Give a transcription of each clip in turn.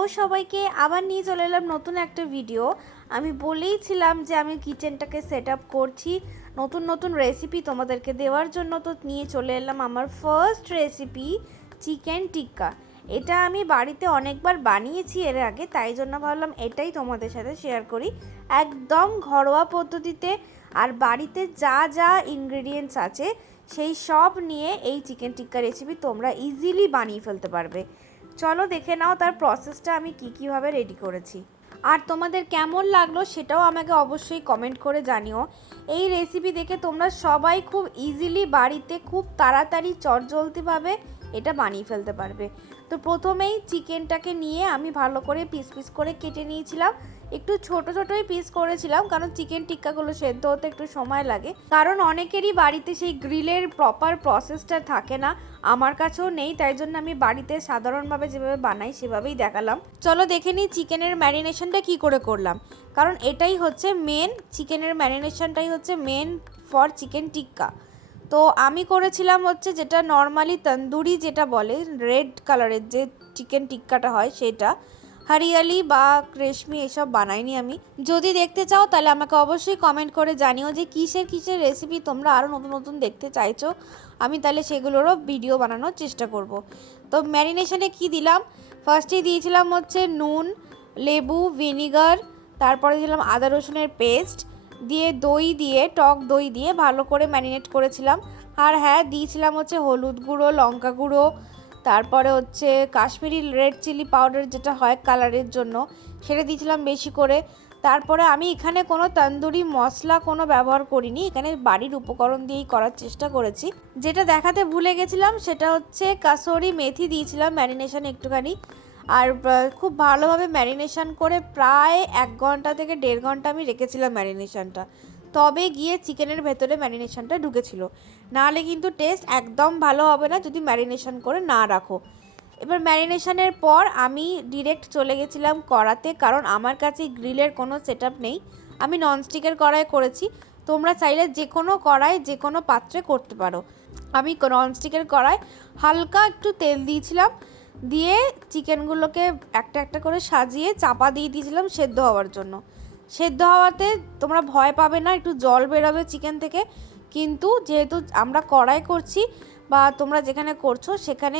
Hello সবাইকে, আবার নিয়ে চলে এলাম নতুন একটা ভিডিও। আমি বলেইছিলাম যে আমি কিচেনটাকে সেট আপ করছি, নতুন নতুন রেসিপি তোমাদেরকে দেওয়ার জন্য। তো নিয়ে চলে এলাম আমার ফার্স্ট রেসিপি, চিকেন টিক্কা। এটা আমি বাড়িতে অনেকবার বানিয়েছি এর আগে, তাই জন্য ভাবলাম এটাই তোমাদের সাথে শেয়ার করি, একদম ঘরোয়া পদ্ধতিতে। আর বাড়িতে যা যা ইনগ্রেডিয়েন্টস আছে সেই সব নিয়ে এই চিকেন টিক্কা রেসিপি তোমরা ইজিলি বানিয়ে ফেলতে পারবে। চলো দেখে নাও তার প্রসেসটা আমি কীভাবে রেডি করেছি। আর তোমাদের কেমন লাগলো সেটাও আমাকে অবশ্যই কমেন্ট করে জানিও। এই রেসিপি দেখে তোমরা সবাই খুব ইজিলি বাড়িতে খুব তাড়াতাড়ি চটজলদিভাবে এটা বানিয়ে ফেলতে পারবে। তো প্রথমেই চিকেনটাকে নিয়ে আমি ভালো করে পিস পিস করে কেটে নিয়েছিলাম। একটু ছোট ছোটোই পিস করেছিলাম, কারণ চিকেন টিক্কাগুলো সেদ্ধ হতে একটু সময় লাগে। কারণ অনেকেরই বাড়িতে সেই গ্রিলের প্রপার প্রসেসটা থাকে না, আমার কাছেও নেই, তাই জন্য আমি বাড়িতে সাধারণভাবে যেভাবে বানাই সেভাবেই দেখালাম। চলো দেখে নিই চিকেনের ম্যারিনেশনটা কি করে করলাম, কারণ এটাই হচ্ছে মেন, চিকেনের ম্যারিনেশনটাই হচ্ছে মেন ফর চিকেন টিক্কা। তো আমি করেছিলাম হচ্ছে যেটা নর্মালি তন্দুরি যেটা বলে, রেড কালারের যে চিকেন টিক্কাটা হয় সেটা। হরিয়ালি বা রেশমি এসব বানাইনি আমি। যদি দেখতে চাও তাহলে আমাকে অবশ্যই কমেন্ট করে জানিও যে কিসের রেসিপি তোমরা আরও নতুন নতুন দেখতে চাইছো, আমি তাহলে সেগুলোরও ভিডিও বানানোর চেষ্টা করব। তো ম্যারিনেশনে কি দিলাম, ফার্স্টেই দিয়েছিলাম হচ্ছে নুন, লেবু, ভিনিগার, তারপরে দিলাম আদা রসুনের পেস্ট, দিয়ে দই দিয়ে, টক দই দিয়ে ভালো করে ম্যারিনেট করেছিলাম। আর হ্যাঁ, দিয়েছিলাম হচ্ছে হলুদ গুঁড়ো, লঙ্কা গুঁড়ো, তারপরে হচ্ছে কাশ্মীরি রেড চিলি পাউডার যেটা হয় কালারের জন্য, সেটা দিয়েছিলাম বেশি করে। তারপরে আমি এখানে কোনো তন্দুরি মশলা কোনো ব্যবহার করিনি, এখানে বাড়ির উপকরণ দিয়েই করার চেষ্টা করেছি। যেটা দেখাতে ভুলে গেছিলাম সেটা হচ্ছে কাসুরি মেথি দিয়েছিলাম ম্যারিনেশন একটুখানি। আর খুব ভালোভাবে ম্যারিনেশন করে প্রায় 1 ঘন্টা থেকে 1.5 ঘন্টা আমি রেখেছিলাম ম্যারিনেশনটা, তবে গিয়ে চিকেনের ভেতরে ম্যারিনেশনটা ঢুকেছিল। নাহলে কিন্তু টেস্ট একদম ভালো হবে না যদি ম্যারিনেশন করে না রাখো। এবার ম্যারিনেশনের পর আমি ডিরেক্ট চলে গেছিলাম কড়াতে, কারণ আমার কাছে গ্রিলের কোনো সেটআপ নেই, আমি ননস্টিকের কড়াই করেছি। তোমরা চাইলে যে কোনো কড়াই যে কোনো পাত্রে করতে পারো। আমি ননস্টিকের কড়াই হালকা একটু তেল দিয়েছিলাম, দিয়ে চিকেনগুলোকে একটা একটা করে সাজিয়ে চাপা দিয়ে দিয়েছিলাম সেদ্ধ হওয়ার জন্য। সেদ্ধ হওয়াতে তোমরা ভয় পাবে না, একটু জল বেরোবে চিকেন থেকে, কিন্তু যেহেতু আমরা কড়াই করছি বা তোমরা যেখানে করছো সেখানে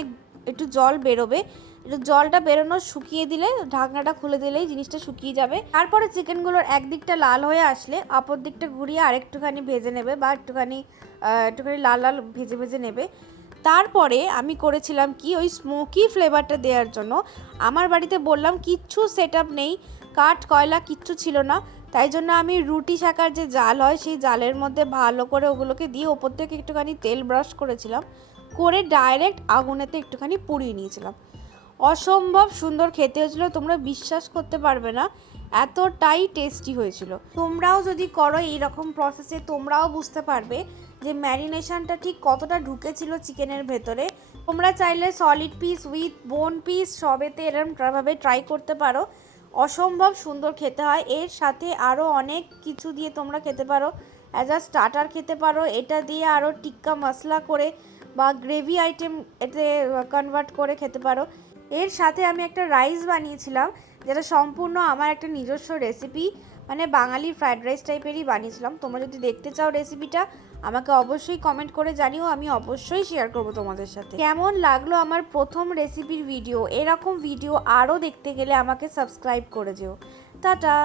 একটু জল বেরোবে, একটু জলটা বেরোনো শুকিয়ে দিলে, ঢাকনাটা খুলে দিলেই জিনিসটা শুকিয়ে যাবে। তারপরে চিকেনগুলোর একদিকটা লাল হয়ে আসলে অপর দিকটা ঘুরিয়ে আরেকটুখানি ভেজে নেবে, বা একটুখানি লাল লাল ভেজে ভেজে নেবে। তারপরে আমি করেছিলাম কি, ওই স্মোকি ফ্লেভারটা দেওয়ার জন্য, আমার বাড়িতে বললাম কিচ্ছু সেটআপ নেই, কাঠ কয়লা কিচ্ছু ছিল না, তাই জন্য আমি রুটি শাকার যে জাল হয় সেই জালের মধ্যে ভালো করে ওগুলোকে দিয়ে ওপর থেকে একটুখানি তেল ব্রাশ করেছিলাম, করে ডাইরেক্ট আগুনেতে একটুখানি পুড়িয়ে নিয়েছিলাম। অসম্ভব সুন্দর খেতে হয়েছিল, তোমরা বিশ্বাস করতে পারবে না, এতটাই টেস্টি হয়েছিল। তোমরাও যদি করো এইরকম প্রসেসে তোমরাও বুঝতে পারবে যে ম্যারিনেশনটা ঠিক কতটা ঢুকেছিল চিকেনের ভেতরে। তোমরা চাইলে solid piece with bone piece সবেতে এরকমভাবে ট্রাই করতে পারো, অসম্ভব সুন্দর খেতে হয়। এর সাথে আরও অনেক কিছু দিয়ে তোমরা খেতে পারো, অ্যাজ আ স্টার্টার খেতে পারো, এটা দিয়ে আরও টিক্কা মশলা করে বা গ্রেভি আইটেম এতে কনভার্ট করে খেতে পারো। এর সাথে আমি একটা রাইস বানিয়েছিলাম, যেটা সম্পূর্ণ আমার একটা নিজস্ব রেসিপি, মানে বাঙালি ফ্রায়েড রাইস টাইপেরই বানিয়েছিলাম। তোমরা যদি দেখতে চাও রেসিপিটা আমাকে অবশ্যই কমেন্ট করে জানিও, আমি অবশ্যই শেয়ার করবো তোমাদের সাথে। কেমন লাগলো আমার প্রথম রেসিপির ভিডিও, এরকম ভিডিও আরও দেখতে গেলে আমাকে সাবস্ক্রাইব করে যেও। টাটা।